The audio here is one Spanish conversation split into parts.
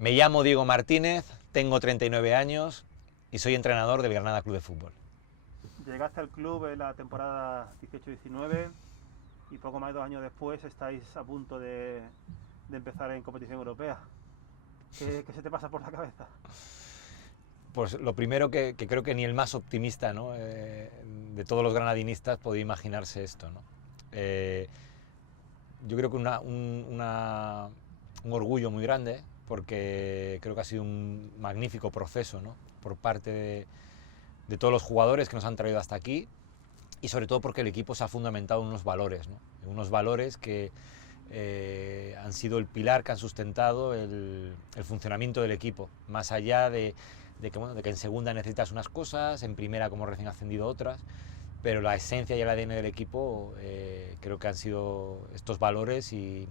Me llamo Diego Martínez, tengo 39 años y soy entrenador del Granada Club de Fútbol. Llegaste al club en la temporada 18-19 y poco más de 2 años después estáis a punto de empezar en competición europea. ¿Qué se te pasa por la cabeza? Pues lo primero que creo que ni el más optimista, ¿no? De todos los granadinistas podía imaginarse esto, ¿no? Eh, yo creo que un orgullo muy grande, porque creo que ha sido un magnífico proceso, ¿no? Por parte de todos los jugadores que nos han traído hasta aquí, y sobre todo porque el equipo se ha fundamentado en unos valores, ¿no? Unos valores que han sido el pilar que han sustentado el funcionamiento del equipo, más allá de que en segunda necesitas unas cosas, en primera como recién ascendido otras, pero la esencia y el ADN del equipo creo que han sido estos valores y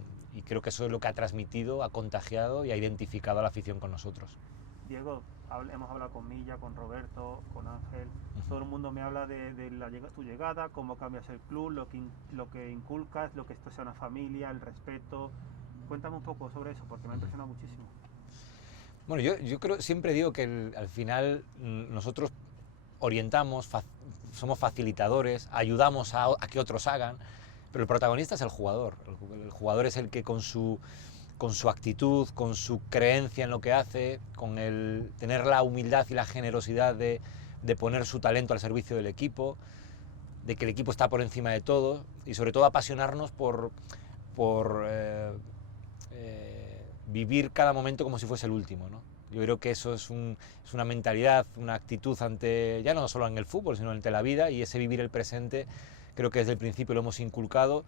creo que eso es lo que ha transmitido, ha contagiado y ha identificado a la afición con nosotros. Diego, hemos hablado con Milla, con Roberto, con Ángel. Todo el mundo me habla de tu llegada, cómo cambias el club, lo que inculcas, lo que esto sea una familia, el respeto. Cuéntame un poco sobre eso, porque me ha impresionado muchísimo. Bueno, yo creo, siempre digo que al final nosotros orientamos, somos facilitadores, ayudamos a que otros hagan, pero el protagonista es el jugador. El jugador es el que con su actitud, con su creencia en lo que hace, con el tener la humildad y la generosidad de poner su talento al servicio del equipo, de que el equipo está por encima de todo y sobre todo apasionarnos por vivir cada momento como si fuese el último, ¿no? Yo creo que eso es una mentalidad, una actitud ante, ya no solo en el fútbol, sino ante la vida, y ese vivir el presente creo que desde el principio lo hemos inculcado,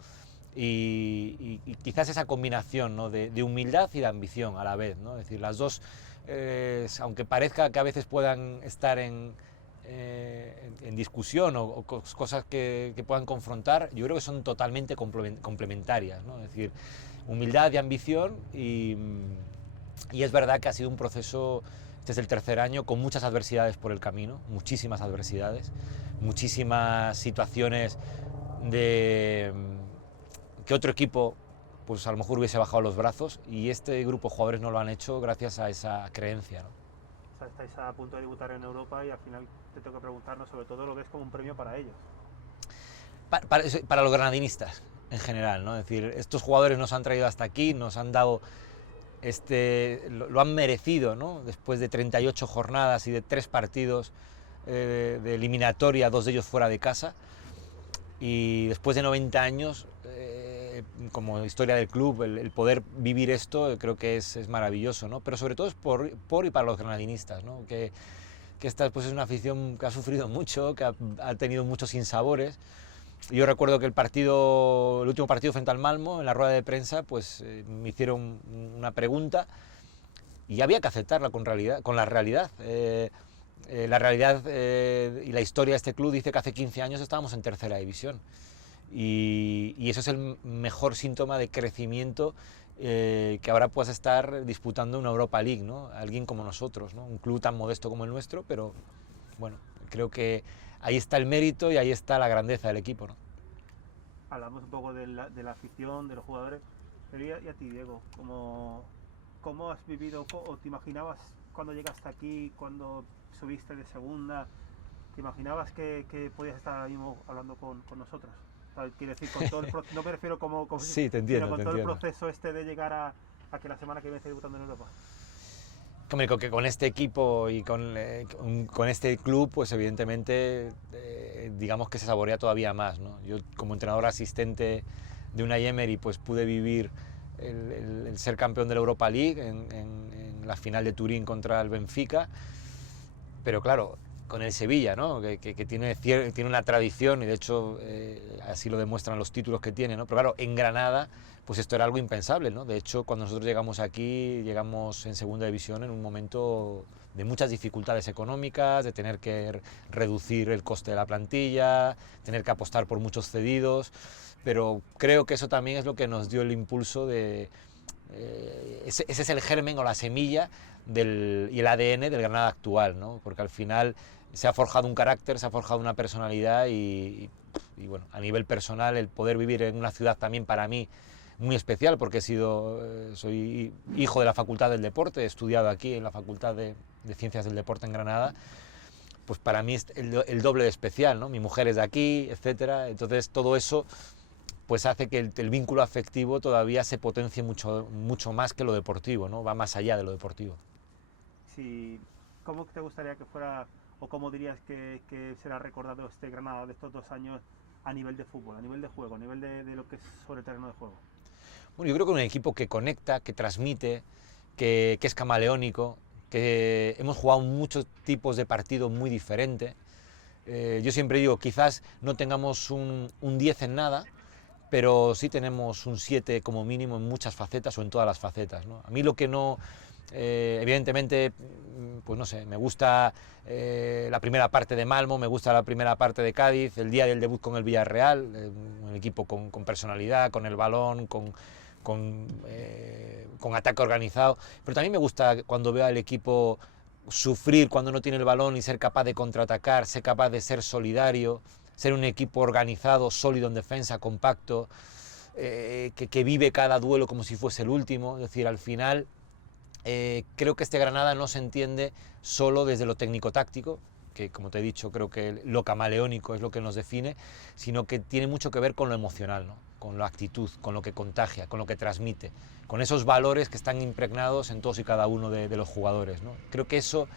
y quizás esa combinación, ¿no? de humildad y de ambición a la vez, ¿no? Es decir, las dos, aunque parezca que a veces puedan estar en discusión o cosas que puedan confrontar, yo creo que son totalmente complementarias, ¿no? Es decir, humildad y ambición, y es verdad que ha sido un proceso, este es el tercer año, con muchas adversidades por el camino, muchísimas adversidades, muchísimas situaciones de que otro equipo pues a lo mejor hubiese bajado los brazos, y este grupo de jugadores no lo han hecho gracias a esa creencia, ¿no? O sea, estáis a punto de debutar en Europa y al final te tengo que preguntarnos, sobre todo lo ves como un premio para ellos. Para los granadinistas en general, ¿no? Es decir, estos jugadores nos han traído hasta aquí, nos han dado lo han merecido, ¿no? Después de 38 jornadas y de 3 partidos de eliminatoria, 2 de ellos fuera de casa, y después de 90 años, como historia del club, el poder vivir esto creo que es maravilloso, ¿no? Pero sobre todo es por y para los granadinistas, ¿no? Que esta pues, es una afición que ha sufrido mucho, que ha tenido muchos sinsabores. Yo recuerdo que el último partido frente al Malmo, en la rueda de prensa, pues me hicieron una pregunta y había que aceptarla con la realidad. La realidad y la historia de este club dice que hace 15 años estábamos en tercera división, y eso es el mejor síntoma de crecimiento, que ahora puedas estar disputando una Europa League, ¿no? Alguien como nosotros, ¿no? Un club tan modesto como el nuestro, pero bueno, creo que ahí está el mérito y ahí está la grandeza del equipo, ¿no? Hablamos un poco de la afición, de los jugadores, pero y a ti, Diego, ¿cómo has vivido o te imaginabas cuando llegaste aquí, cuando subiste de segunda? ¿Te imaginabas que podías estar ahora mismo hablando con nosotros? O sea, quiero decir, con todo no me refiero como Sí, te sino entiendo, con te todo el entiendo. proceso este de llegar a que la semana que viene esté debutando en Europa. Que con este equipo y con este club, pues evidentemente, digamos que se saborea todavía más, ¿no? Yo como entrenador asistente de Unai Emery, pues pude vivir el ser campeón de la Europa League en la final de Turín contra el Benfica, pero claro, con el Sevilla, ¿no? Que tiene una tradición, y de hecho así lo demuestran los títulos que tiene, ¿no? Pero claro, en Granada pues esto era algo impensable, ¿no? De hecho, cuando nosotros llegamos aquí, llegamos en segunda división en un momento de muchas dificultades económicas, de tener que reducir el coste de la plantilla, tener que apostar por muchos cedidos, pero creo que eso también es lo que nos dio el impulso ese es el germen o la semilla y el ADN del Granada actual, ¿no? Porque al final se ha forjado un carácter, se ha forjado una personalidad, y bueno, a nivel personal el poder vivir en una ciudad también para mí muy especial porque soy hijo de la Facultad del Deporte, he estudiado aquí en la Facultad de Ciencias del Deporte en Granada. Pues para mí es el doble de especial, ¿no? Mi mujer es de aquí, etcétera. Entonces todo eso pues hace que el vínculo afectivo todavía se potencie mucho, mucho más que lo deportivo, ¿no? Va más allá de lo deportivo. Si, ¿cómo te gustaría que fuera, o cómo dirías que será recordado este Granada de estos 2 años a nivel de fútbol, a nivel de juego, a nivel de lo que es sobre el terreno de juego? Bueno, yo creo que un equipo que conecta, que transmite, que es camaleónico, que hemos jugado muchos tipos de partidos muy diferentes. Yo siempre digo, quizás no tengamos un 10 en nada, pero sí tenemos un 7 como mínimo en muchas facetas o en todas las facetas, ¿no? A mí lo que no, evidentemente, pues no sé, me gusta la primera parte de Malmo, me gusta la primera parte de Cádiz, el día del debut con el Villarreal, un equipo con personalidad, con el balón, con ataque organizado, pero también me gusta cuando veo al equipo sufrir cuando no tiene el balón y ser capaz de contraatacar, ser capaz de ser solidario, ser un equipo organizado, sólido en defensa, compacto, que vive cada duelo como si fuese el último. Es decir, al final creo que este Granada no se entiende solo desde lo técnico-táctico, que como te he dicho creo que lo camaleónico es lo que nos define, sino que tiene mucho que ver con lo emocional, ¿no? Con la actitud, con lo que contagia, con lo que transmite, con esos valores que están impregnados en todos y cada uno de los jugadores, ¿no? Creo que eso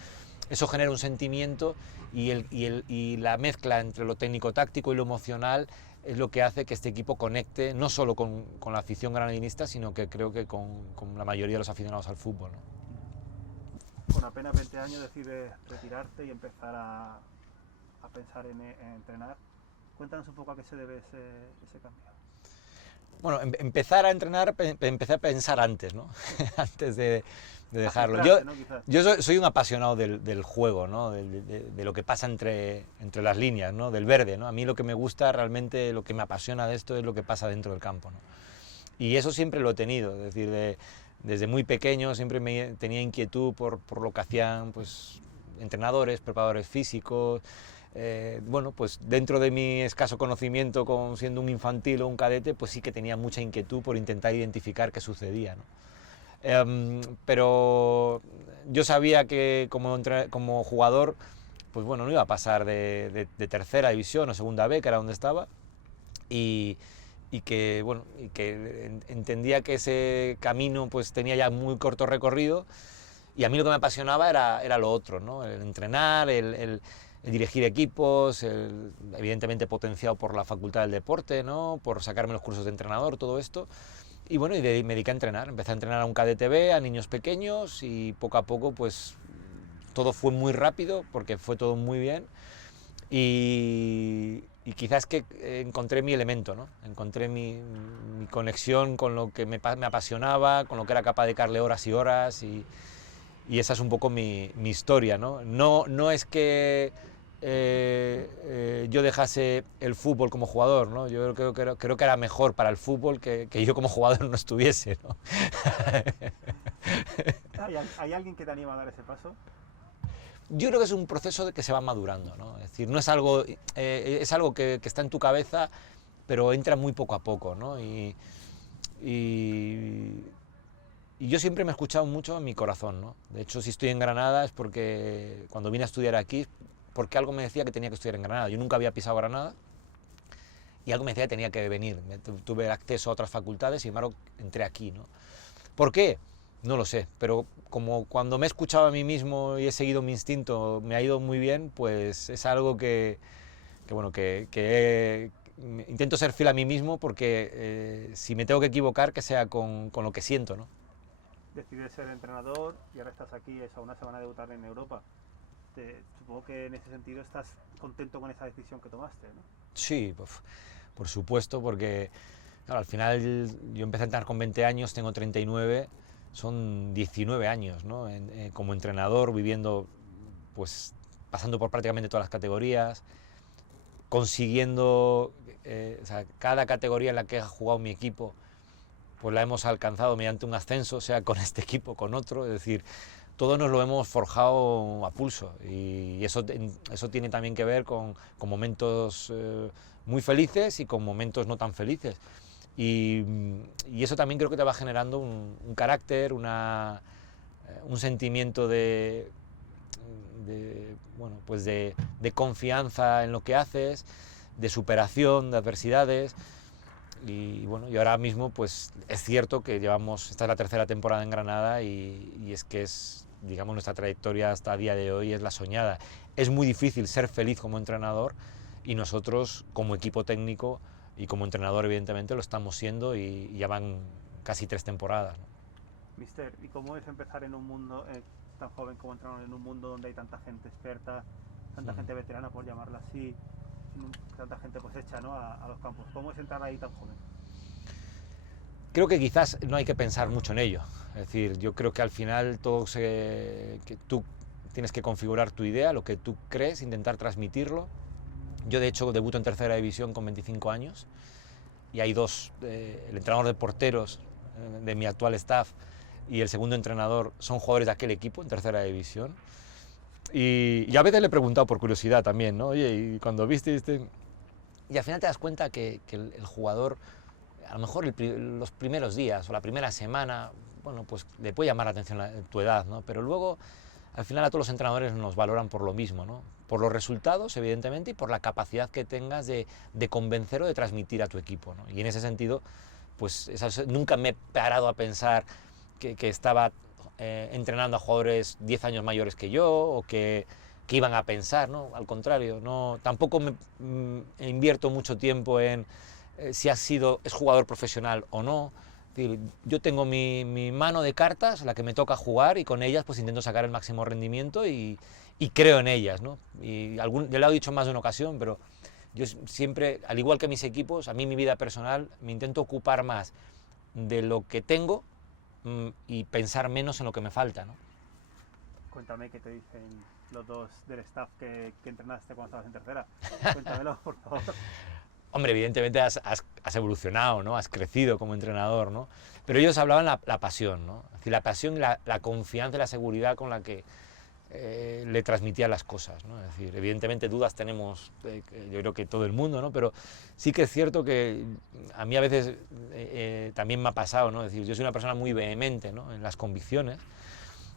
genera un sentimiento y la mezcla entre lo técnico-táctico y lo emocional es lo que hace que este equipo conecte no solo con la afición granadinista, sino que creo que con la mayoría de los aficionados al fútbol, ¿no? Con apenas 20 años decides retirarte y empezar a pensar en entrenar. Cuéntanos un poco a qué se debe ese cambio. Bueno, empezar a entrenar, empecé a pensar antes, ¿no? Antes de dejarlo. ¿No? Yo soy un apasionado del juego, ¿no? De lo que pasa entre las líneas, ¿no? Del verde, ¿no? A mí lo que me gusta realmente, lo que me apasiona de esto es lo que pasa dentro del campo, ¿no? Y eso siempre lo he tenido, es decir, desde muy pequeño siempre tenía inquietud por lo que hacían pues, entrenadores, preparadores físicos. Bueno, pues dentro de mi escaso conocimiento siendo un infantil o un cadete, pues sí que tenía mucha inquietud por intentar identificar qué sucedía, ¿no? Pero yo sabía que como jugador, pues bueno, no iba a pasar de tercera división o segunda B, que era donde estaba, y que entendía que ese camino pues tenía ya muy corto recorrido, y a mí lo que me apasionaba era lo otro, ¿no? El entrenar, el dirigir equipos, evidentemente potenciado por la Facultad del Deporte, ¿no? Por sacarme los cursos de entrenador, todo esto. Y bueno, me dediqué a entrenar. Empecé a entrenar a un cadete B, a niños pequeños, y poco a poco pues todo fue muy rápido porque fue todo muy bien. Y quizás que encontré mi elemento, ¿no? Encontré mi conexión con lo que me apasionaba, con lo que era capaz de dedicarle horas y horas, y esa es un poco mi historia, ¿no? No es que yo dejase el fútbol como jugador, ¿no? Yo creo que era mejor para el fútbol que yo como jugador no estuviese, ¿no? ¿Hay alguien que te anima a dar ese paso? Yo creo que es un proceso que se va madurando, ¿no? Es decir, no es algo, es algo que está en tu cabeza, pero entra muy poco a poco, ¿no? Y yo siempre me he escuchado mucho en mi corazón, ¿no? De hecho, si estoy en Granada es porque cuando vine a estudiar aquí, porque algo me decía que tenía que estudiar en Granada. Yo nunca había pisado Granada y algo me decía que tenía que venir. Tuve acceso a otras facultades y, sin embargo, entré aquí, ¿no? ¿Por qué? No lo sé, pero como cuando me he escuchado a mí mismo y he seguido mi instinto, me ha ido muy bien, pues es algo que intento ser fiel a mí mismo, porque si me tengo que equivocar, que sea con lo que siento, ¿no? Decides ser entrenador y ahora estás aquí, a una semana de debutar en Europa. Supongo que en ese sentido estás contento con esa decisión que tomaste, ¿no? Sí, pues, por supuesto, porque claro, al final yo empecé a entrenar con 20 años, tengo 39, son 19 años, ¿no? Como entrenador, viviendo, pues pasando por prácticamente todas las categorías, consiguiendo, o sea, cada categoría en la que ha jugado mi equipo, pues la hemos alcanzado mediante un ascenso, sea con este equipo, con otro, es decir, todos nos lo hemos forjado a pulso, y eso tiene también que ver con momentos muy felices y con momentos no tan felices, Y eso también creo que te va generando un carácter, un sentimiento bueno, pues de confianza en lo que haces, de superación de adversidades. Y bueno, y ahora mismo pues es cierto que esta es la tercera temporada en Granada y es que digamos, nuestra trayectoria hasta el día de hoy es la soñada. Es muy difícil ser feliz como entrenador y nosotros como equipo técnico y como entrenador evidentemente lo estamos siendo y ya van casi 3 temporadas, ¿no? Mister, ¿y cómo es empezar en un mundo tan joven como entrenador, en un mundo donde hay tanta gente experta, tanta gente veterana, por llamarla así, tanta gente pues hecha, ¿no?, a los campos? ¿Cómo es entrar ahí tan joven? Creo que quizás no hay que pensar mucho en ello. Es decir, yo creo que al final que tú tienes que configurar tu idea, lo que tú crees, intentar transmitirlo. Yo de hecho debuto en tercera división con 25 años y hay el entrenador de porteros de mi actual staff y el segundo entrenador son jugadores de aquel equipo en tercera división. Y a veces le he preguntado por curiosidad también, ¿no? Oye, y cuando viste. Y al final te das cuenta que el jugador, a lo mejor los primeros días o la primera semana, bueno, pues le puede llamar la atención tu edad, ¿no? Pero luego, al final a todos los entrenadores nos valoran por lo mismo, ¿no? Por los resultados, evidentemente, y por la capacidad que tengas de convencer o de transmitir a tu equipo, ¿no? Y en ese sentido, pues nunca me he parado a pensar que estaba entrenando a jugadores 10 años mayores que yo o que iban a pensar, ¿no? Al contrario, no, tampoco invierto mucho tiempo en si es jugador profesional o no. Es decir, yo tengo mi mano de cartas, la que me toca jugar, y con ellas pues intento sacar el máximo rendimiento y creo en ellas, ¿no? Y ya lo he dicho en más de una ocasión, pero yo siempre, al igual que mis equipos, a mí mi vida personal me intento ocupar más de lo que tengo y pensar menos en lo que me falta, ¿no? Cuéntame qué te dicen los dos del staff que entrenaste cuando estabas en tercera. Cuéntamelo, por favor. Hombre, evidentemente has evolucionado, ¿no? Has crecido como entrenador, ¿no? Pero ellos hablaban la pasión, ¿no? Es decir, la pasión y la confianza y la seguridad con la que le transmitían las cosas, ¿no? Es decir, evidentemente dudas tenemos, yo creo que todo el mundo, ¿no? Pero sí que es cierto que a mí a veces también me ha pasado, ¿no? Es decir, yo soy una persona muy vehemente, ¿no?, en las convicciones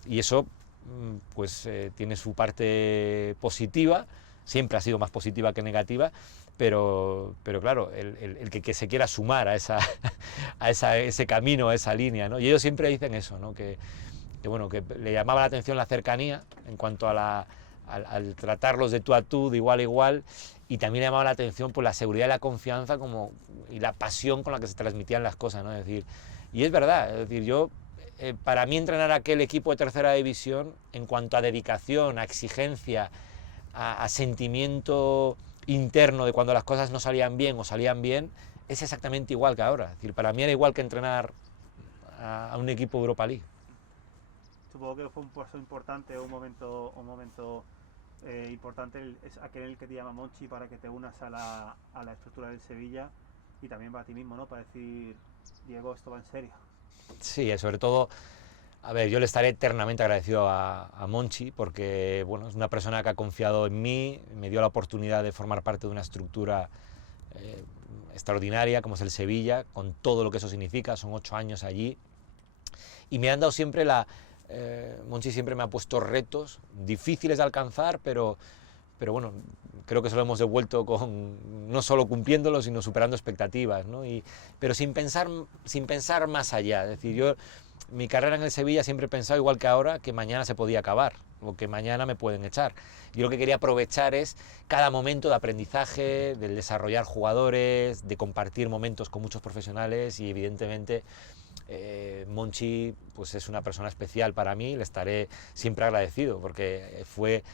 y eso pues tiene su parte positiva, siempre ha sido más positiva que negativa, pero claro, el que se quiera sumar a ese camino, a esa línea, ¿no? Y ellos siempre dicen eso, ¿no? Que bueno, que le llamaba la atención la cercanía en cuanto a al tratarlos de tú a tú, de igual a igual, y también le llamaba la atención pues, la seguridad y la confianza y la pasión con la que se transmitían las cosas, ¿no? Es decir, y es verdad, es decir, para mí entrenar a aquel equipo de tercera división, en cuanto a dedicación, a exigencia, a sentimiento interno de cuando las cosas no salían bien o salían bien, es exactamente igual que ahora. Es decir, para mí era igual que entrenar a un equipo Europa League. Supongo que fue un paso importante, un momento importante, es aquel en el que te llama Monchi para que te unas a la estructura del Sevilla y también para ti mismo, ¿no? Para decir, Diego, esto va en serio. Sí, sobre todo, a ver, yo le estaré eternamente agradecido a Monchi porque, bueno, es una persona que ha confiado en mí, me dio la oportunidad de formar parte de una estructura extraordinaria como es el Sevilla, con todo lo que eso significa, son 8 años allí, y me han dado siempre Monchi siempre me ha puesto retos difíciles de alcanzar, pero bueno, creo que se lo hemos devuelto no solo cumpliéndolo, sino superando expectativas, ¿no? Pero sin pensar más allá. Es decir, mi carrera en el Sevilla siempre he pensado, igual que ahora, que mañana se podía acabar o que mañana me pueden echar. Yo lo que quería aprovechar es cada momento de aprendizaje, del desarrollar jugadores, de compartir momentos con muchos profesionales y evidentemente Monchi pues es una persona especial para mí, le estaré siempre agradecido porque fue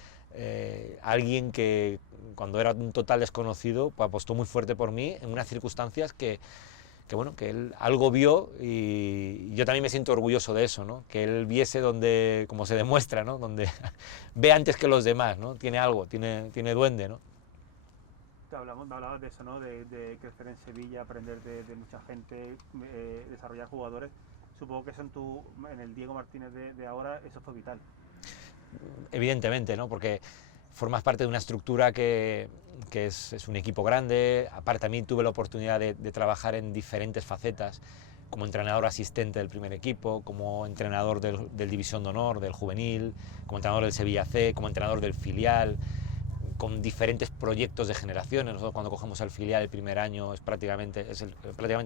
alguien que cuando era un total desconocido pues, apostó muy fuerte por mí en unas circunstancias bueno, que él algo vio y yo también me siento orgulloso de eso, ¿no? Que él viese donde, como se demuestra, ¿no? Donde ve antes que los demás, ¿no? Tiene algo, tiene duende, ¿no? Hablabas de eso, ¿no? De crecer en Sevilla, aprender de mucha gente, desarrollar jugadores. Supongo que eso en el Diego Martínez de ahora, eso fue vital. Evidentemente, ¿no? Porque formas parte de una estructura que es un equipo grande. Aparte, también tuve la oportunidad de trabajar en diferentes facetas, como entrenador asistente del primer equipo, como entrenador del División de Honor, del juvenil, como entrenador del Sevilla C, como entrenador del filial, con diferentes proyectos de generaciones. Nosotros cuando cogemos al filial el primer año prácticamente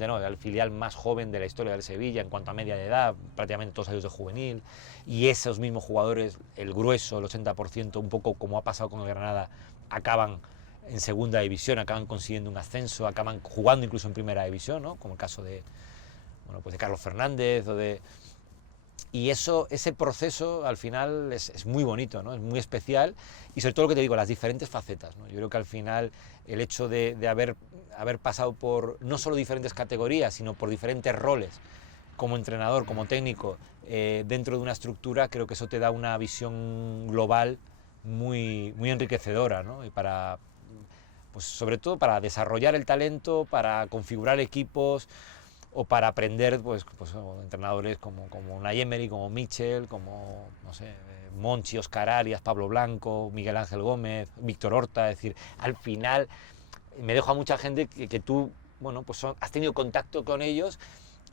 no, el filial más joven de la historia del Sevilla en cuanto a media de edad, prácticamente todos años de juvenil, y esos mismos jugadores, el grueso, el 80%, un poco como ha pasado con el Granada, acaban en segunda división, acaban consiguiendo un ascenso, acaban jugando incluso en primera división, ¿no? Como el caso de, bueno, pues de Carlos Fernández o de... Y ese proceso al final es muy bonito, ¿no? Es muy especial, y sobre todo lo que te digo, las diferentes facetas, ¿no? Yo creo que al final el hecho de haber pasado por no solo diferentes categorías, sino por diferentes roles, como entrenador, como técnico, dentro de una estructura, creo que eso te da una visión global muy enriquecedora, ¿no? Y pues sobre todo para desarrollar el talento, para configurar equipos, o para aprender pues entrenadores como Unai Emery, como Michel, como, no sé, Monchi, Óscar Arias, Pablo Blanco, Miguel Ángel Gómez, Víctor Horta. Es decir, al final me dejo a mucha gente que tú, bueno, pues has tenido contacto con ellos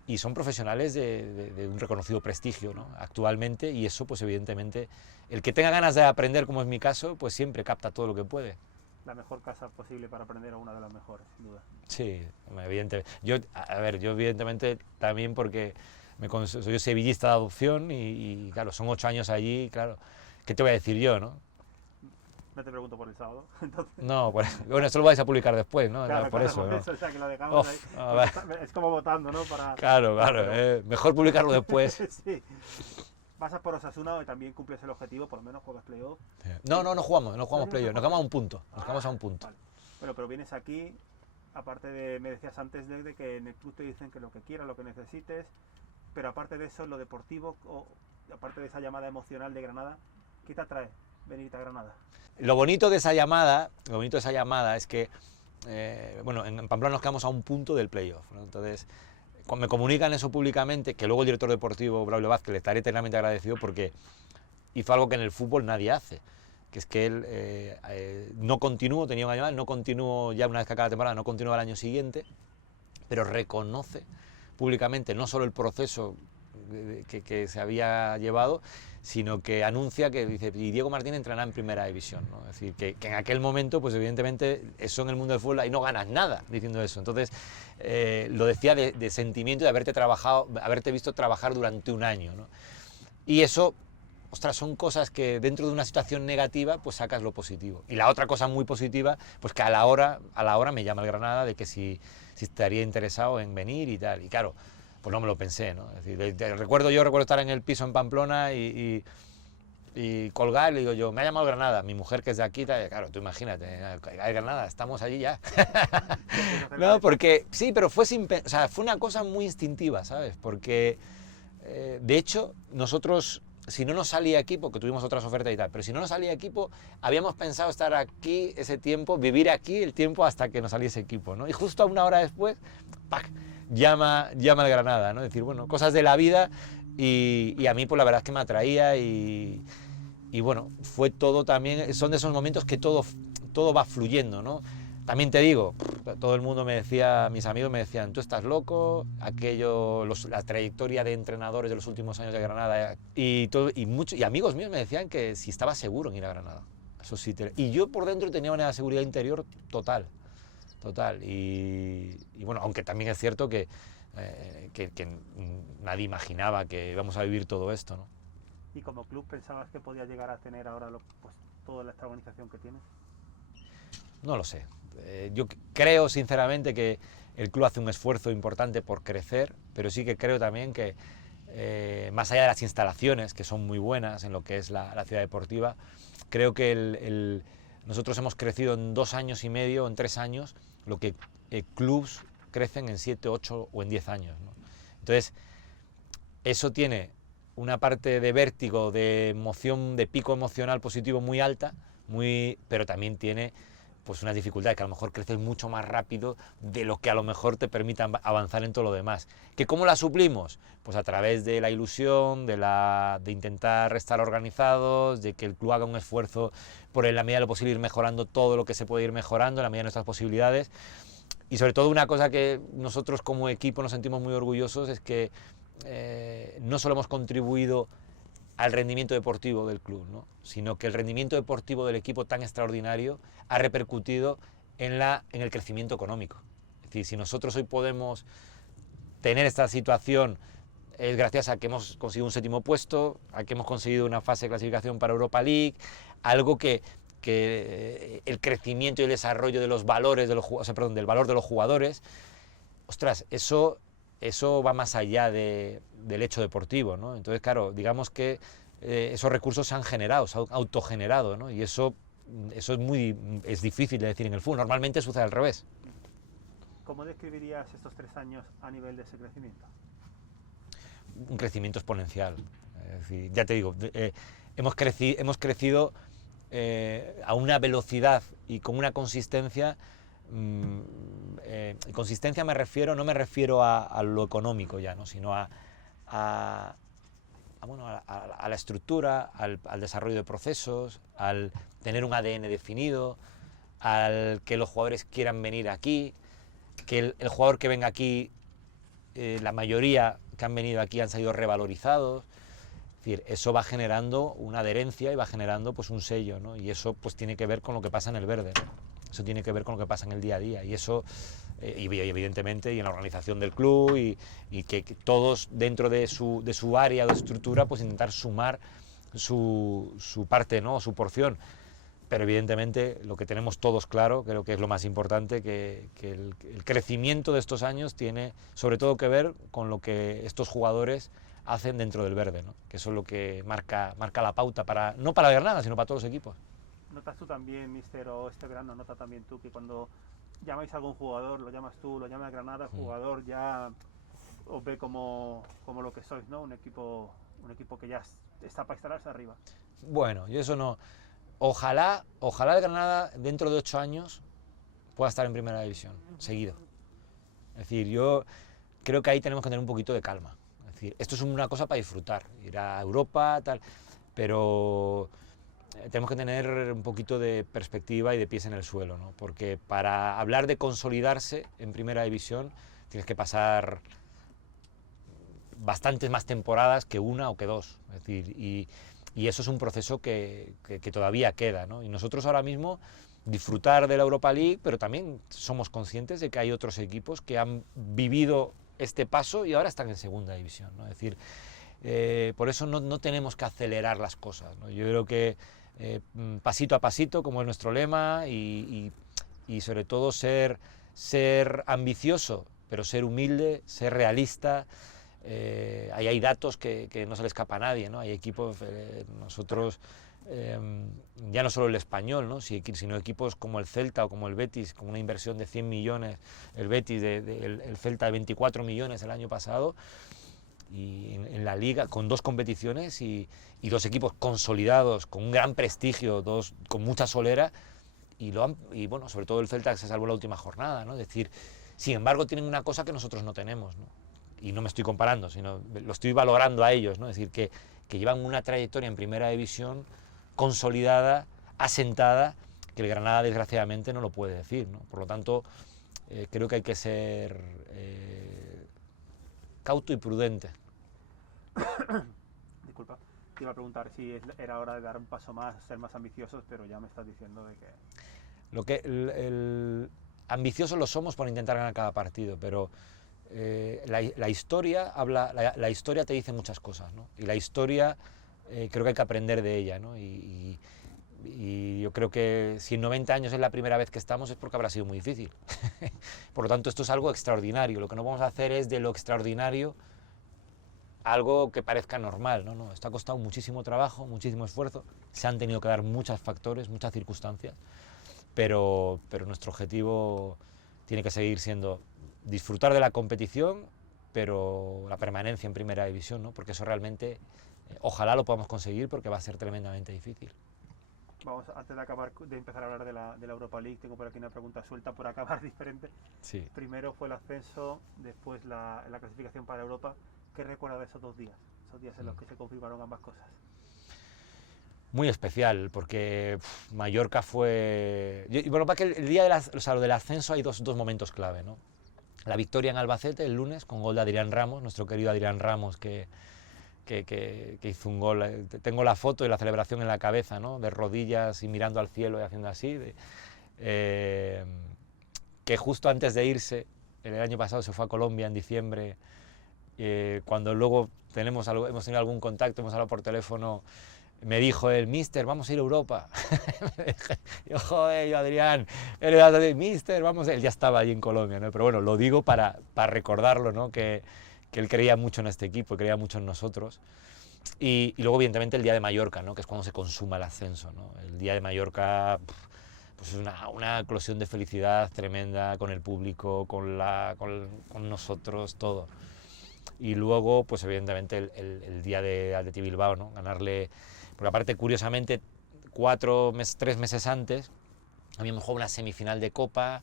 y son profesionales de un reconocido prestigio, ¿no? Actualmente, y eso pues evidentemente, el que tenga ganas de aprender, como es mi caso, pues siempre capta todo lo que puede. La mejor casa posible para aprender, a una de las mejores, sin duda. Sí, evidentemente. Yo evidentemente también porque soy sevillista de adopción y claro, son 8 años allí, claro, ¿qué te voy a decir yo, no? No te pregunto por el sábado, entonces... No, bueno, eso lo vais a publicar después, ¿no? Claro, por eso, ¿no? O sea, que lo dejamos ahí. Es como votando, ¿no? Claro, mejor publicarlo después. Sí. Pasas por Osasuna y también cumples el objetivo, por lo menos juegas playoff. No jugamos playoff, nos quedamos a un punto, Vale. Bueno, pero vienes aquí, aparte de, me decías antes de que en el club te dicen que lo que quieras, lo que necesites, pero aparte de eso, lo deportivo, o aparte de esa llamada emocional de Granada, ¿qué te atrae venirte a Granada? Lo bonito de esa llamada es que, bueno, en Pamplona nos quedamos a un punto del playoff, ¿no? Entonces, cuando me comunican eso públicamente, que luego el director deportivo, Braulio Vázquez, le estaré eternamente agradecido porque hizo algo que en el fútbol nadie hace, que es que él no continuó, tenía un año más, no continuó ya una vez que acaba la temporada, no continuó al año siguiente, pero reconoce públicamente no solo el proceso que se había llevado, sino que anuncia que dice, y Diego Martín entrará en primera división, ¿no? Es decir, que en aquel momento, pues evidentemente, eso en el mundo del fútbol ahí no ganas nada diciendo eso. Entonces, lo decía de sentimiento de haberte visto trabajar durante un año, ¿no? Y eso, ostras, son cosas que dentro de una situación negativa, pues sacas lo positivo. Y la otra cosa muy positiva, pues que a la hora me llama el Granada de que si estaría interesado en venir y tal. Y claro, pues no me lo pensé, ¿no? Es decir, recuerdo estar en el piso en Pamplona y colgar, y digo yo, me ha llamado Granada, mi mujer que es de aquí, claro, tú imagínate, hay Granada, estamos allí ya. No, porque, sí, pero fue una cosa muy instintiva, ¿sabes? Porque, de hecho, nosotros, si no nos salía equipo, que tuvimos otras ofertas y tal, pero si no nos salía equipo, habíamos pensado estar aquí ese tiempo, vivir aquí el tiempo hasta que nos saliese equipo, ¿no? Y justo a una hora después, ¡pac!, llama el Granada, ¿no? Es decir, bueno, cosas de la vida, y a mí pues la verdad es que me atraía y bueno, fue todo también, son de esos momentos que todo va fluyendo, ¿no? También te digo, todo el mundo me decía, mis amigos me decían, tú estás loco, la trayectoria de entrenadores de los últimos años de Granada, y amigos míos me decían que si estaba seguro en ir a Granada. Eso sí, y yo por dentro tenía una seguridad interior total. Y bueno, aunque también es cierto que nadie imaginaba que íbamos a vivir todo esto, ¿no? ¿Y como club pensabas que podía llegar a tener ahora pues, toda esta organización que tienes? No lo sé. Yo creo sinceramente que el club hace un esfuerzo importante por crecer, pero sí que creo también que más allá de las instalaciones, que son muy buenas en lo que es la ciudad deportiva, creo que nosotros hemos crecido en 2 años y medio, en 3 años, lo que clubs crecen en 7, 8 o en 10 años, ¿no? Entonces, eso tiene una parte de vértigo, de emoción, de pico emocional positivo muy alta, pero también tiene pues unas dificultades, que a lo mejor creces mucho más rápido de lo que a lo mejor te permita avanzar en todo lo demás. ¿Que cómo la suplimos? Pues a través de la ilusión, de intentar estar organizados, de que el club haga un esfuerzo por en la medida de lo posible ir mejorando todo lo que se puede ir mejorando, en la medida de nuestras posibilidades. Y sobre todo una cosa que nosotros como equipo nos sentimos muy orgullosos es que no solo hemos contribuido al rendimiento deportivo del club, ¿no?, sino que el rendimiento deportivo del equipo tan extraordinario ha repercutido en el crecimiento económico. Es decir, si nosotros hoy podemos tener esta situación es gracias a que hemos conseguido un 7º puesto, a que hemos conseguido una fase de clasificación para Europa League, algo que el crecimiento y el desarrollo de los valores de los, del valor de los jugadores, ostras, eso va más allá del hecho deportivo, ¿no? Entonces, claro, digamos que esos recursos se han generado, se han autogenerado, ¿no? Y eso es difícil de decir en el fútbol, normalmente sucede al revés. ¿Cómo describirías estos 3 años a nivel de ese crecimiento? Un crecimiento exponencial. Es decir, ya te digo, hemos crecido a una velocidad y con una consistencia. Consistencia no me refiero a lo económico ya, ¿no?, sino a la estructura, al desarrollo de procesos, al tener un ADN definido, al que los jugadores quieran venir aquí, que el jugador que venga aquí, la mayoría que han venido aquí han salido revalorizados. Es decir, eso va generando una adherencia y va generando pues un sello, ¿no? Y eso pues tiene que ver con lo que pasa en el verde, ¿no? Eso tiene que ver con lo que pasa en el día a día, y eso, y evidentemente, y en la organización del club, y que todos dentro de su área de estructura, pues intentar sumar su parte, ¿no?, su porción. Pero evidentemente lo que tenemos todos claro, creo que es lo más importante, que el crecimiento de estos años tiene sobre todo que ver con lo que estos jugadores hacen dentro del verde, ¿no?, que eso es lo que marca la pauta, no para el Granada, sino para todos los equipos. ¿Notas tú también, mister, o este verano nota también tú, que cuando llamáis a algún jugador, lo llamas tú, lo llama Granada, el jugador ya os ve como lo que sois, ¿no? Un equipo que ya está para instalarse arriba? Bueno, yo eso no. Ojalá el Granada dentro de 8 años pueda estar en primera división, seguido. Es decir, yo creo que ahí tenemos que tener un poquito de calma. Es decir, esto es una cosa para disfrutar, ir a Europa, tal, pero tenemos que tener un poquito de perspectiva y de pies en el suelo, ¿no? Porque para hablar de consolidarse en primera división tienes que pasar bastantes más temporadas que una o que 2. Es decir, y eso es un proceso que todavía queda, ¿no? Y nosotros ahora mismo disfrutar de la Europa League, pero también somos conscientes de que hay otros equipos que han vivido este paso y ahora están en segunda división, ¿no? Es decir, por eso no tenemos que acelerar las cosas, ¿no? Yo creo que pasito a pasito, como es nuestro lema, y sobre todo ser ambicioso, pero ser humilde, ser realista. Ahí hay datos que no se le escapa a nadie, ¿no? Hay equipos, nosotros, ya no solo el Español, ¿no?, sino equipos como el Celta o como el Betis, con una inversión de 100 millones, el Betis, el Celta de 24 millones el año pasado, y en la liga, con 2 competiciones y 2 equipos consolidados, con un gran prestigio, con mucha solera, y bueno, sobre todo el Celta, que se salvó la última jornada, ¿no? Es decir, sin embargo, tienen una cosa que nosotros no tenemos, ¿no? Y no me estoy comparando, sino lo estoy valorando a ellos, ¿no? Es decir, que llevan una trayectoria en primera división consolidada, asentada, que el Granada desgraciadamente no lo puede decir, ¿no? Por lo tanto, creo que hay que ser cauto y prudente. Disculpa, te iba a preguntar si era hora de dar un paso más, ser más ambiciosos, pero ya me estás diciendo de que... Ambiciosos lo somos por intentar ganar cada partido, pero la historia la historia te dice muchas cosas, ¿no? Y la historia creo que hay que aprender de ella, ¿no? Y yo creo que si en 90 años es la primera vez que estamos es porque habrá sido muy difícil. Por lo tanto, esto es algo extraordinario. Lo que no vamos a hacer es de lo extraordinario algo que parezca normal, ¿no? Esto ha costado muchísimo trabajo, muchísimo esfuerzo, se han tenido que dar muchos factores, muchas circunstancias, pero nuestro objetivo tiene que seguir siendo disfrutar de la competición, pero la permanencia en primera división, ¿no? Porque eso realmente, ojalá lo podamos conseguir, porque va a ser tremendamente difícil. vamos, antes de acabar, de empezar a hablar de la Europa League, tengo por aquí una pregunta suelta por acabar diferente. Sí. Primero fue el ascenso, después la clasificación para Europa. ¿Qué recuerdas de esos 2 días? Esos días en los que se confirmaron ambas cosas. Muy especial, porque Mallorca fue... Bueno, para que el día lo del ascenso hay dos momentos clave, ¿no? La victoria en Albacete el lunes con gol de Adrián Ramos, nuestro querido Adrián Ramos, que hizo un gol. Tengo la foto y la celebración en la cabeza, ¿no? De rodillas y mirando al cielo y haciendo así. Que justo antes de irse, el año pasado se fue a Colombia en diciembre, cuando luego hemos tenido algún contacto, hemos hablado por teléfono, me dijo el mister, vamos a ir a Europa. Yo, joder, yo, Adrián, mister, vamos a ir. Él ya estaba allí en Colombia, ¿no? Pero bueno, lo digo para recordarlo, ¿no? Que él creía mucho en este equipo, creía mucho en nosotros. Y luego, evidentemente, el día de Mallorca, ¿no? Que es cuando se consuma el ascenso, ¿no? El día de Mallorca pues es una eclosión de felicidad tremenda con el público, con nosotros, todo. Y luego, pues evidentemente, el día de Athletic Bilbao, ¿no? Ganarle... Porque aparte, curiosamente, 3 meses antes, habíamos jugado una semifinal de Copa,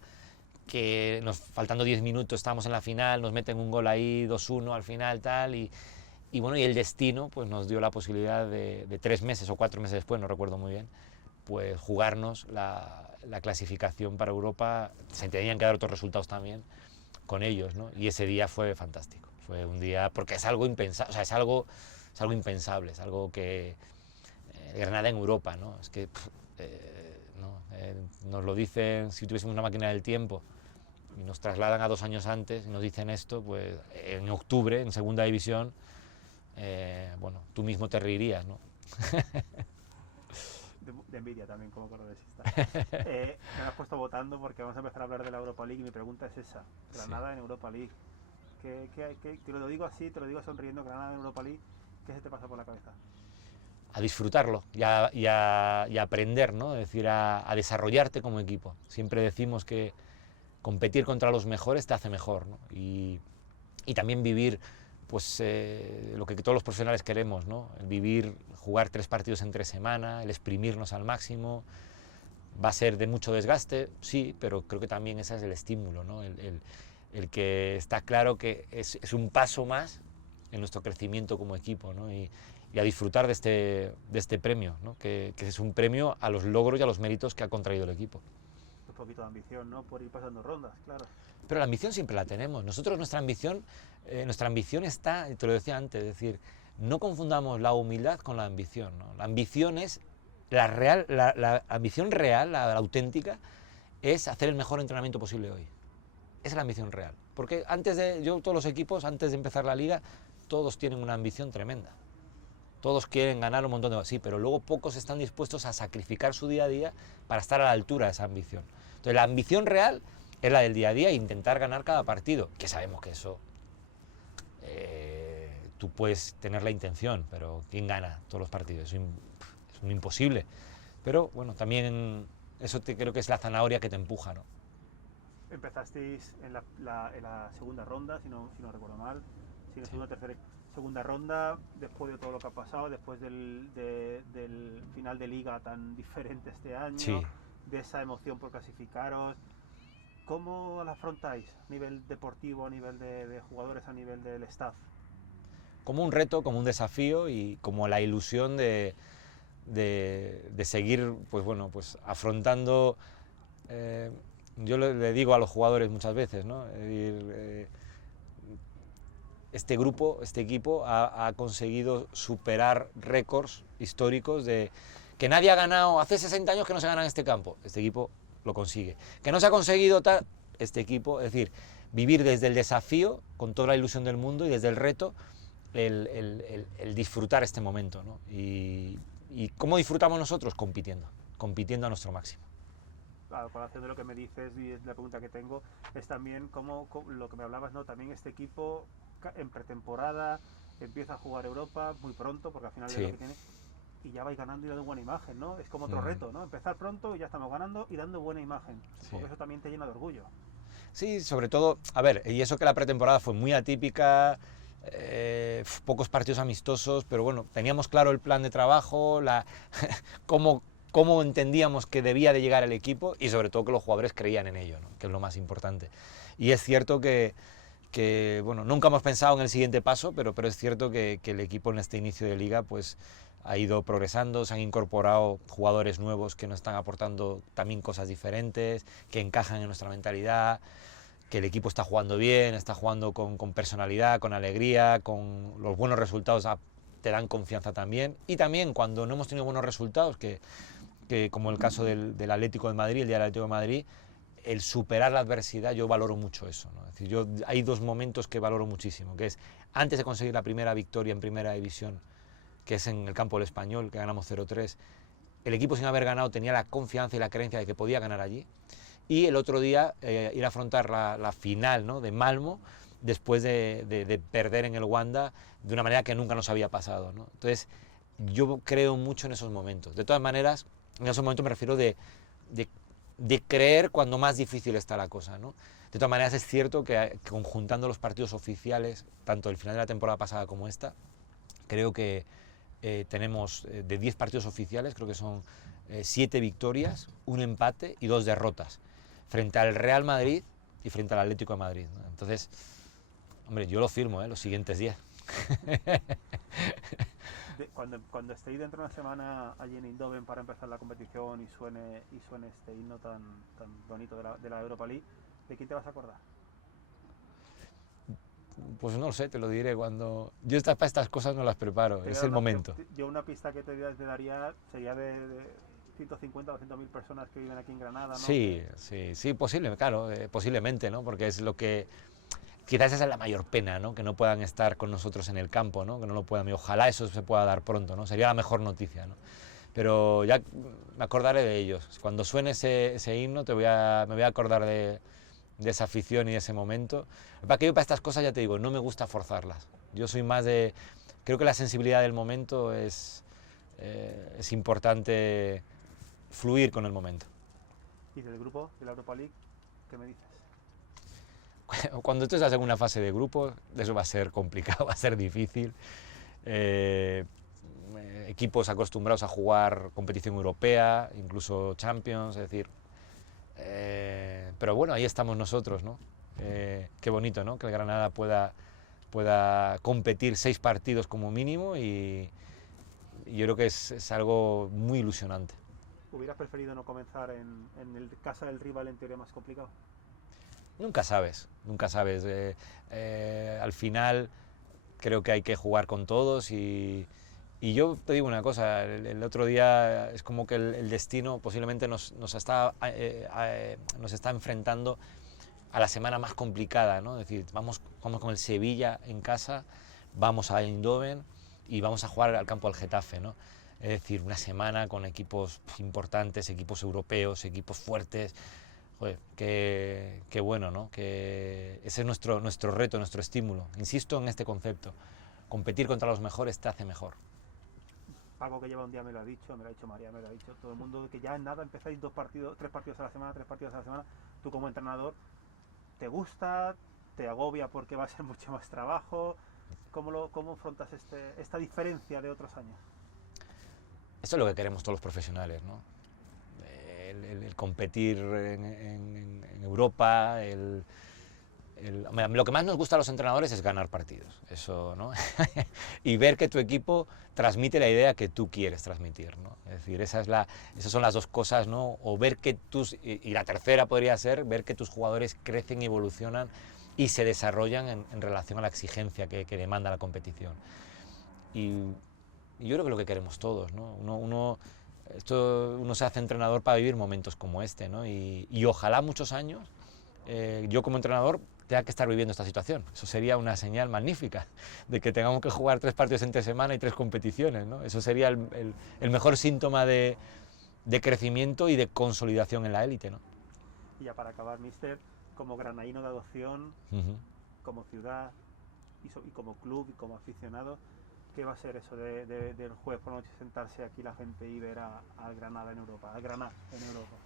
que faltando 10 minutos estábamos en la final, nos meten un gol ahí, 2-1 al final, tal, y bueno, y el destino pues nos dio la posibilidad de 3 meses o 4 meses después, no recuerdo muy bien, pues jugarnos la clasificación para Europa. Se tenían que dar otros resultados también con ellos, ¿no? Y ese día fue fantástico, fue un día, porque es algo impensable, o sea, es algo impensable, es algo que Granada en Europa, ¿no? Es que nos lo dicen, si tuviésemos una máquina del tiempo y nos trasladan a 2 años antes y nos dicen esto, pues en octubre, en segunda división, bueno, tú mismo te reirías, ¿no? De envidia también, como cordobesista. Me has puesto votando porque vamos a empezar a hablar de la Europa League y mi pregunta es esa. Granada sí. En Europa League. Te lo digo así, te lo digo sonriendo, Granada en Europa League, ¿qué se te pasa por la cabeza? A disfrutarlo y a aprender, ¿no? Es decir, a desarrollarte como equipo. Siempre decimos que competir contra los mejores te hace mejor, ¿no? Y también vivir pues, lo que todos los profesionales queremos, ¿no? El vivir, jugar 3 partidos entre semana, el exprimirnos al máximo. Va a ser de mucho desgaste, sí, pero creo que también ese es el estímulo, ¿no? El que está claro que es un paso más en nuestro crecimiento como equipo, ¿no? Y a disfrutar de este premio, ¿no? Que es un premio a los logros y a los méritos que ha contraído el equipo. Un poquito de ambición, ¿no? Por ir pasando rondas, claro. Pero la ambición siempre la tenemos. Nosotros nuestra ambición está, te lo decía antes, es decir, no confundamos la humildad con la ambición, ¿no? La ambición es la ambición real, la auténtica, es hacer el mejor entrenamiento posible hoy. Esa es la ambición real. Porque todos los equipos, antes de empezar la liga, todos tienen una ambición tremenda. Todos quieren ganar un montón de cosas, sí, pero luego pocos están dispuestos a sacrificar su día a día para estar a la altura de esa ambición. Entonces la ambición real es la del día a día e intentar ganar cada partido, que sabemos que eso tú puedes tener la intención, pero ¿quién gana todos los partidos? Es un imposible. Pero bueno, también eso creo que es la zanahoria que te empuja, ¿no? Empezasteis en la segunda ronda, si no recuerdo mal, segunda ronda, después de todo lo que ha pasado, después del final de liga tan diferente este año, sí. De esa emoción por clasificaros, ¿cómo la afrontáis a nivel deportivo, a nivel de jugadores, a nivel del staff? Como un reto, como un desafío y como la ilusión de seguir, pues bueno, pues afrontando. Yo le digo a los jugadores muchas veces, ¿no? Este grupo, este equipo ha conseguido superar récords históricos de que nadie ha ganado, hace 60 años que no se gana en este campo, este equipo lo consigue. Que no se ha conseguido tal, este equipo, es decir, vivir desde el desafío, con toda la ilusión del mundo, y desde el reto, el disfrutar este momento, ¿no? Y ¿cómo disfrutamos nosotros? Compitiendo a nuestro máximo. A colación de lo que me dices y es la pregunta que tengo, es también como lo que me hablabas, ¿no? También este equipo en pretemporada empieza a jugar Europa muy pronto, porque al final sí. Es lo que tiene, y ya vais ganando y dando buena imagen, ¿no? Es como otro reto, ¿no? Empezar pronto y ya estamos ganando y dando buena imagen, sí. Porque eso también te llena de orgullo. Sí, sobre todo, a ver, y eso que la pretemporada fue muy atípica, pocos partidos amistosos, pero bueno, teníamos claro el plan de trabajo, cómo cómo entendíamos que debía de llegar el equipo y sobre todo que los jugadores creían en ello, ¿no? Que es lo más importante. Y es cierto que bueno, nunca hemos pensado en el siguiente paso, pero es cierto que el equipo en este inicio de liga pues ha ido progresando, se han incorporado jugadores nuevos que nos están aportando también cosas diferentes, que encajan en nuestra mentalidad, que el equipo está jugando bien, está jugando con personalidad, con alegría, con los buenos resultados te dan confianza también. Y también cuando no hemos tenido buenos resultados, que como el caso del Atlético de Madrid, el día del Atlético de Madrid, el superar la adversidad, yo valoro mucho eso, ¿no? Es decir, hay dos momentos que valoro muchísimo, que es antes de conseguir la primera victoria en primera división, que es en el campo del Español, que ganamos 0-3, el equipo sin haber ganado tenía la confianza y la creencia de que podía ganar allí, y el otro día ir a afrontar la final, ¿no?, de Malmo, después de perder en el Wanda de una manera que nunca nos había pasado, ¿no? Entonces, yo creo mucho en esos momentos. De todas maneras, en esos momentos me refiero de creer cuando más difícil está la cosa, ¿no? De todas maneras, es cierto que conjuntando los partidos oficiales, tanto el final de la temporada pasada como esta, creo que tenemos de 10 partidos oficiales, creo que son 7 victorias, un empate y 2 derrotas, frente al Real Madrid y frente al Atlético de Madrid, ¿no? Entonces, hombre, yo lo firmo, los siguientes 10. Cuando estéis dentro de una semana allí en Eindhoven para empezar la competición y suene este himno tan bonito de la Europa League, ¿de quién te vas a acordar? Pues no lo sé, te lo diré cuando... Yo para estas cosas no las preparo, es el momento. Yo una pista que te daría sería de 150 o 200.000 personas que viven aquí en Granada, ¿no? Sí, posible, claro, posiblemente, ¿no? Porque es lo que... Quizás esa es la mayor pena, ¿no? Que no puedan estar con nosotros en el campo, ¿no? Que no lo puedan. Y ojalá eso se pueda dar pronto, ¿no? Sería la mejor noticia, ¿no? Pero ya me acordaré de ellos. Cuando suene ese himno me voy a acordar de esa afición y de ese momento. Para que yo para estas cosas, ya te digo, no me gusta forzarlas. Yo soy más de... Creo que la sensibilidad del momento es importante fluir con el momento. ¿Y del grupo de la Europa League, qué me dices? Cuando tú estás en una fase de grupo, eso va a ser complicado, va a ser difícil. Equipos acostumbrados a jugar competición europea, incluso Champions, es decir... pero bueno, ahí estamos nosotros, ¿no? Qué bonito, ¿no? Que el Granada pueda competir 6 partidos como mínimo y yo creo que es algo muy ilusionante. ¿Hubieras preferido no comenzar en el casa del rival en teoría más complicado? Nunca sabes, nunca sabes. Al final creo que hay que jugar con todos y yo te digo una cosa, el otro día es como que el destino posiblemente nos está enfrentando a la semana más complicada, ¿no? Es decir, vamos con el Sevilla en casa, vamos a Eindhoven y vamos a jugar al campo del Getafe, ¿no? Es decir, una semana con equipos importantes, equipos europeos, equipos fuertes. Joder, qué bueno, ¿no? Que ese es nuestro reto, nuestro estímulo. Insisto en este concepto, competir contra los mejores te hace mejor. Paco, que lleva un día, me lo ha dicho María, me lo ha dicho todo el mundo, que ya en nada empezáis 3 partidos a la semana, tú como entrenador, ¿te gusta? ¿Te agobia porque va a ser mucho más trabajo? ¿Cómo afrontas esta diferencia de otros años? Esto es lo que queremos todos los profesionales, ¿no? El competir en Europa, lo que más nos gusta a los entrenadores es ganar partidos, eso, ¿no? Y ver que tu equipo transmite la idea que tú quieres transmitir, ¿no? Es decir, esas son las dos cosas, ¿no? O ver que y la tercera podría ser ver que tus jugadores crecen y evolucionan y se desarrollan en relación a la exigencia que demanda la competición. Y yo creo que es lo que queremos todos, ¿no? Uno se hace entrenador para vivir momentos como este, ¿no? Y ojalá muchos años yo como entrenador tenga que estar viviendo esta situación. Eso sería una señal magnífica de que tengamos que jugar 3 partidos entre semana y 3 competiciones, ¿no? Eso sería el mejor síntoma de crecimiento y de consolidación en la élite, ¿no? Y ya para acabar, míster, como granaíno de adopción, como ciudad y como club y como aficionado, ¿qué va a ser eso del jueves por la noche sentarse aquí la gente y ver al Granada en Europa, al Granada en Europa?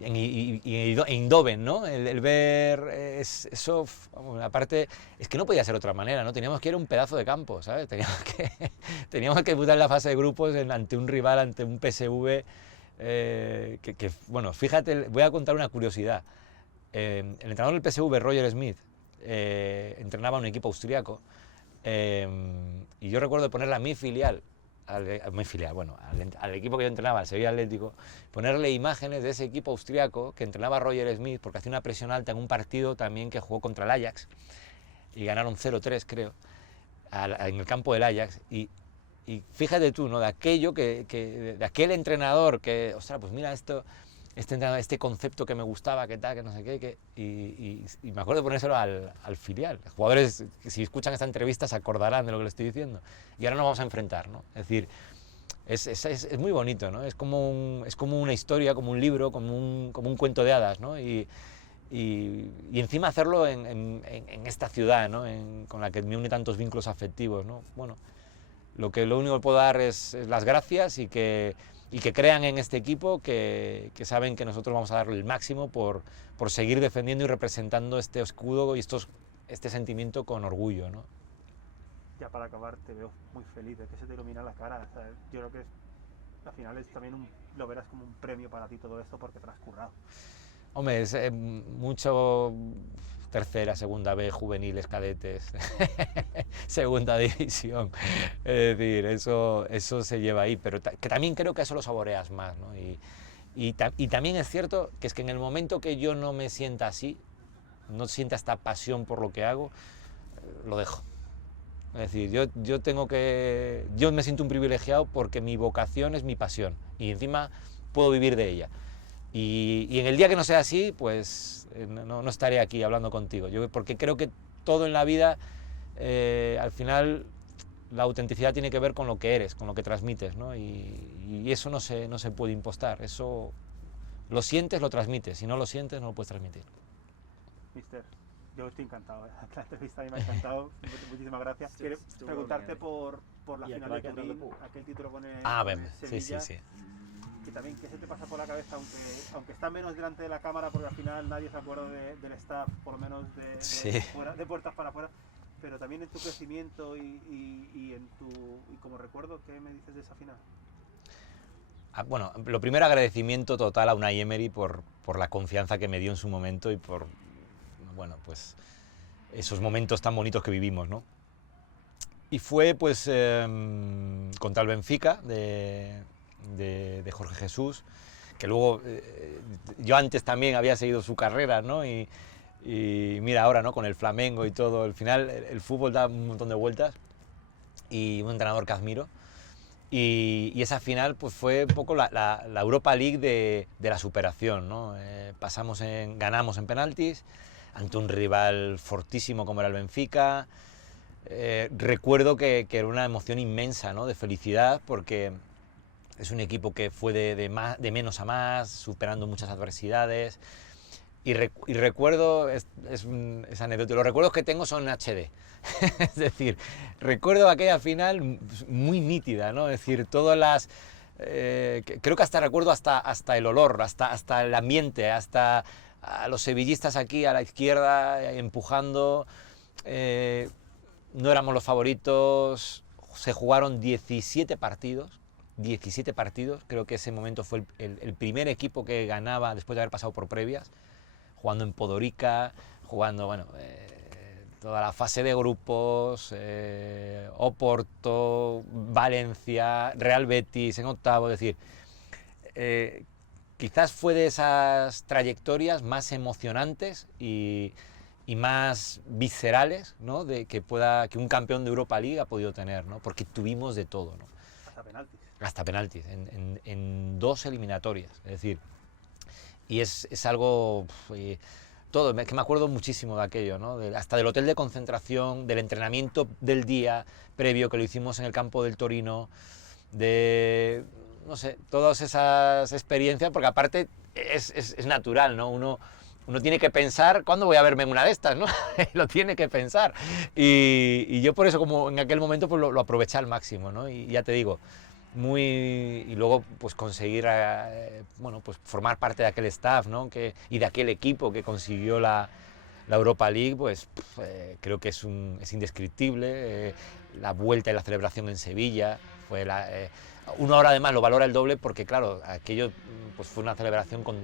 Y Eindhoven, ¿no? El ver eso, vamos, aparte, es que no podía ser de otra manera, ¿no? Teníamos que ir a un pedazo de campo, ¿sabes? Teníamos que disputar la fase de grupos ante un rival, ante un PSV bueno, fíjate, voy a contar una curiosidad. El entrenador del PSV, Roger Smith, entrenaba a un equipo austriaco, y yo recuerdo ponerle a mi filial, bueno, al equipo que yo entrenaba, al Sevilla Atlético, ponerle imágenes de ese equipo austriaco que entrenaba Roger Smith, porque hacía una presión alta en un partido también que jugó contra el Ajax, y ganaron 0-3, creo, en el campo del Ajax, y fíjate tú, ¿no? De aquello de aquel entrenador que, ostras, pues mira este concepto que me gustaba, que tal, que no sé qué, y me acuerdo de ponérselo al filial. Los jugadores, si escuchan esta entrevista, se acordarán de lo que les estoy diciendo. Y ahora nos vamos a enfrentar, ¿no? Es decir, es muy bonito, ¿no? Es como una historia, como un libro, como un cuento de hadas, ¿no? Y encima hacerlo en esta ciudad, ¿no? Con la que me une tantos vínculos afectivos, ¿no? Bueno, lo único que puedo dar es las gracias y que crean en este equipo, que saben que nosotros vamos a darle el máximo por seguir defendiendo y representando este escudo y este sentimiento con orgullo, ¿no? Ya para acabar, te veo muy feliz, de que se te ilumina la cara. O sea, yo creo que al final es también lo verás como un premio para ti todo esto porque te lo has currado. Hombre, es mucho tercera, segunda B, juveniles, cadetes, segunda división. Es decir, eso se lleva ahí, pero que también creo que eso lo saboreas más, ¿no? Y también es cierto que es que en el momento que yo no me sienta así, no sienta esta pasión por lo que hago, lo dejo. Es decir, yo me siento un privilegiado porque mi vocación es mi pasión y encima puedo vivir de ella. Y en el día que no sea así, pues no estaré aquí hablando contigo. Porque creo que todo en la vida, al final, la autenticidad tiene que ver con lo que eres, con lo que transmites, ¿no? Y eso no se puede impostar. Eso lo sientes, lo transmites. Si no lo sientes, no lo puedes transmitir. Mister, yo estoy encantado. La entrevista a mí me ha encantado. Muchísimas gracias. Quiero preguntarte por la final de Turín, aquel título con el Sevilla. Sí. Que también, ¿qué se te pasa por la cabeza, aunque está menos delante de la cámara, porque al final nadie se acuerda del staff, por lo menos de puertas para afuera, pero también en tu crecimiento y como recuerdo, ¿qué me dices de esa final? Bueno, lo primero, agradecimiento total a Unai Emery por la confianza que me dio en su momento y por, bueno, pues esos momentos tan bonitos que vivimos, ¿no? Y fue pues contra el Benfica de Jorge Jesús, que luego yo antes también había seguido su carrera, ¿no? Y mira ahora, ¿no? Con el Flamengo y todo, al final el fútbol da un montón de vueltas, y un entrenador que admiro. Y esa final pues fue un poco la Europa League de la superación, ¿no? Ganamos en penaltis ante un rival fortísimo como era el Benfica. Recuerdo que era una emoción inmensa, ¿no? De felicidad, porque es un equipo que fue de menos a más, superando muchas adversidades. Y recuerdo, es anécdota, los recuerdos que tengo son HD. Es decir, recuerdo aquella final muy nítida, ¿no? Es decir, todas las... creo que hasta recuerdo hasta el olor, hasta el ambiente, hasta a los sevillistas aquí a la izquierda empujando. No éramos los favoritos, se jugaron 17 partidos, creo que ese momento fue el primer equipo que ganaba después de haber pasado por previas, jugando en Podorica, jugando, bueno, toda la fase de grupos, Oporto, Valencia, Real Betis en octavo, es decir, quizás fue de esas trayectorias más emocionantes y más viscerales, ¿no? que un campeón de Europa League ha podido tener, ¿no? Porque tuvimos de todo, ¿no? Hasta penaltis, en 2 eliminatorias, es decir, y es algo... todo, que me acuerdo muchísimo de aquello, ¿no? Hasta del hotel de concentración, del entrenamiento del día previo que lo hicimos en el campo del Torino, no sé, todas esas experiencias, porque aparte es natural, ¿no? Uno tiene que pensar, ¿cuándo voy a verme en una de estas, ¿no? Lo tiene que pensar. Y yo por eso, como en aquel momento, pues lo aproveché al máximo, ¿no? Y ya te digo, y luego pues conseguir bueno, pues formar parte de aquel staff, ¿no? Y de aquel equipo que consiguió la Europa League, pues creo que es indescriptible. La vuelta y la celebración en Sevilla fue Uno ahora además lo valora el doble porque, claro, aquello pues fue una celebración con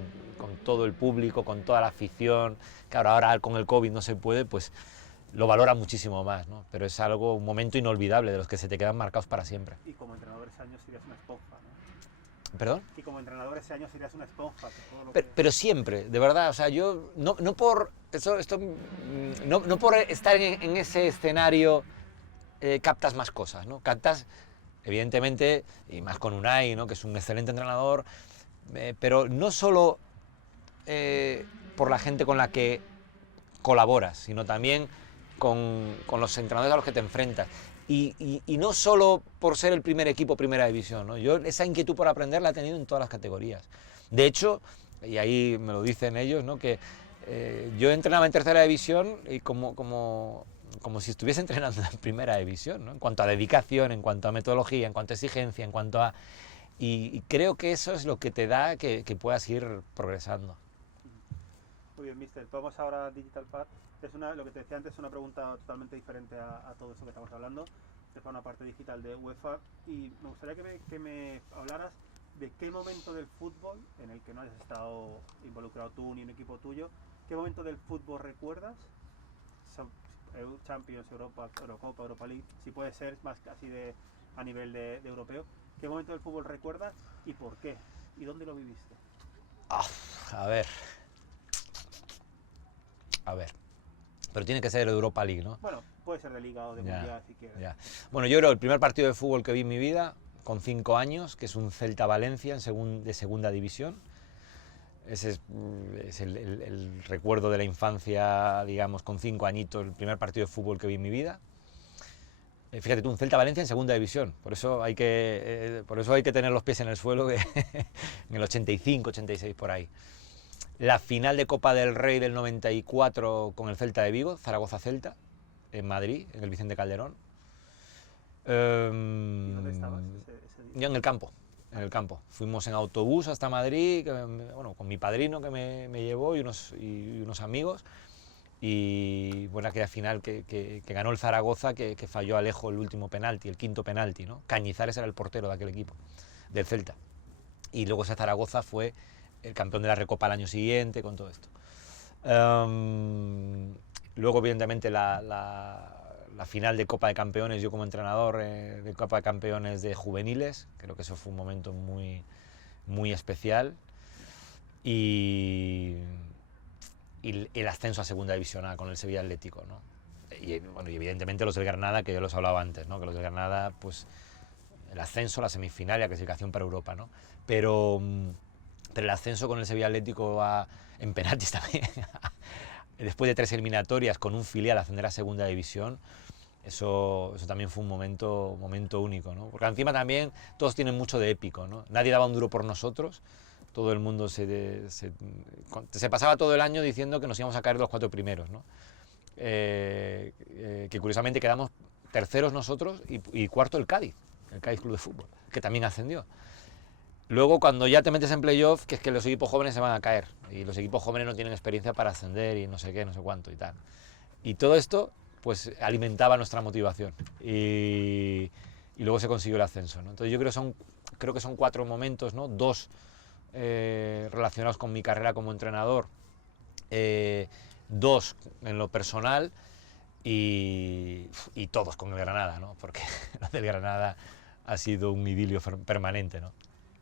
todo el público, con toda la afición. Claro, ahora con el COVID no se puede, pues lo valora muchísimo más, ¿no? Pero es algo, un momento inolvidable de los que se te quedan marcados para siempre. Y como entrenador ese año serías una esponja, ¿no? ¿Perdón? Y como entrenador ese año serías una esponja. Que todo lo Pero siempre, de verdad, o sea, yo no por no por estar en ese escenario captas más cosas, ¿no? Captas, evidentemente, y más con Unai, ¿no? Que es un excelente entrenador, pero no solo por la gente con la que colaboras, sino también con los entrenadores a los que te enfrentas. Y no solo por ser el primer equipo, primera división, ¿no? Yo esa inquietud por aprender la he tenido en todas las categorías. De hecho, y ahí me lo dicen ellos, ¿no? Que yo entrenaba en tercera división y como si estuviese entrenando en primera división, ¿no? En cuanto a dedicación, en cuanto a metodología, en cuanto a exigencia, en cuanto a... Y creo que eso es lo que te da que puedas ir progresando. Muy bien, mister. Vamos ahora a Digital Pad. Lo que te decía antes es una pregunta totalmente diferente a todo eso que estamos hablando. Es para una parte digital de UEFA y me gustaría que me hablaras de qué momento del fútbol, en el que no hayas estado involucrado tú ni un equipo tuyo, qué momento del fútbol recuerdas, Champions, Eurocopa, Europa League, si puede ser más así a nivel de europeo, qué momento del fútbol recuerdas y por qué, y dónde lo viviste. A ver, pero tiene que ser Europa League, ¿no? Bueno, puede ser de Liga o de Mundial si quieres. Ya. Bueno, yo creo el primer partido de fútbol que vi en mi vida, con 5 años, que es un Celta-Valencia de segunda división. Ese es el recuerdo de la infancia, digamos, con 5 añitos, el primer partido de fútbol que vi en mi vida. Fíjate tú, un Celta-Valencia en segunda división, por eso hay que tener los pies en el suelo, que en el 85, 86 por ahí. La final de Copa del Rey del 94 con el Celta de Vigo, Zaragoza-Celta, en Madrid, en el Vicente Calderón. ¿Y dónde estabas ese día? Yo en el campo. Fuimos en autobús hasta Madrid, bueno, con mi padrino que me llevó y unos amigos. Y bueno, aquella final que ganó el Zaragoza, que falló Alejo el último penalti, el quinto penalti, ¿no? Cañizares era el portero de aquel equipo, del Celta. Y luego ese Zaragoza fue el campeón de la Recopa el año siguiente, con todo esto. Luego, evidentemente, la final de Copa de Campeones, yo como entrenador de Copa de Campeones de juveniles, creo que eso fue un momento muy, muy especial. Y el ascenso a Segunda División A con el Sevilla Atlético, ¿no? Y, bueno, y evidentemente los del Granada, que yo los hablaba antes, ¿no? Que los del Granada, pues el ascenso, la semifinal y la clasificación para Europa, ¿no? Pero el ascenso con el Sevilla Atlético en penaltis también, después de 3 eliminatorias con un filial ascender a Segunda División, eso también fue un momento único, ¿no? Porque encima también todos tienen mucho de épico, ¿no? Nadie daba un duro por nosotros, todo el mundo se pasaba todo el año diciendo que nos íbamos a caer los 4 primeros, ¿no? Que curiosamente quedamos terceros nosotros y cuarto el Cádiz Club de Fútbol, que también ascendió. Luego, cuando ya te metes en playoff, que es que los equipos jóvenes se van a caer y los equipos jóvenes no tienen experiencia para ascender y no sé qué, no sé cuánto y tal. Y todo esto, pues, alimentaba nuestra motivación y luego se consiguió el ascenso, ¿no? Entonces yo creo que son 4 momentos, ¿no? 2 relacionados con mi carrera como entrenador, 2 en lo personal y todos con el Granada, ¿no? Porque lo del Granada ha sido un idilio permanente, ¿no?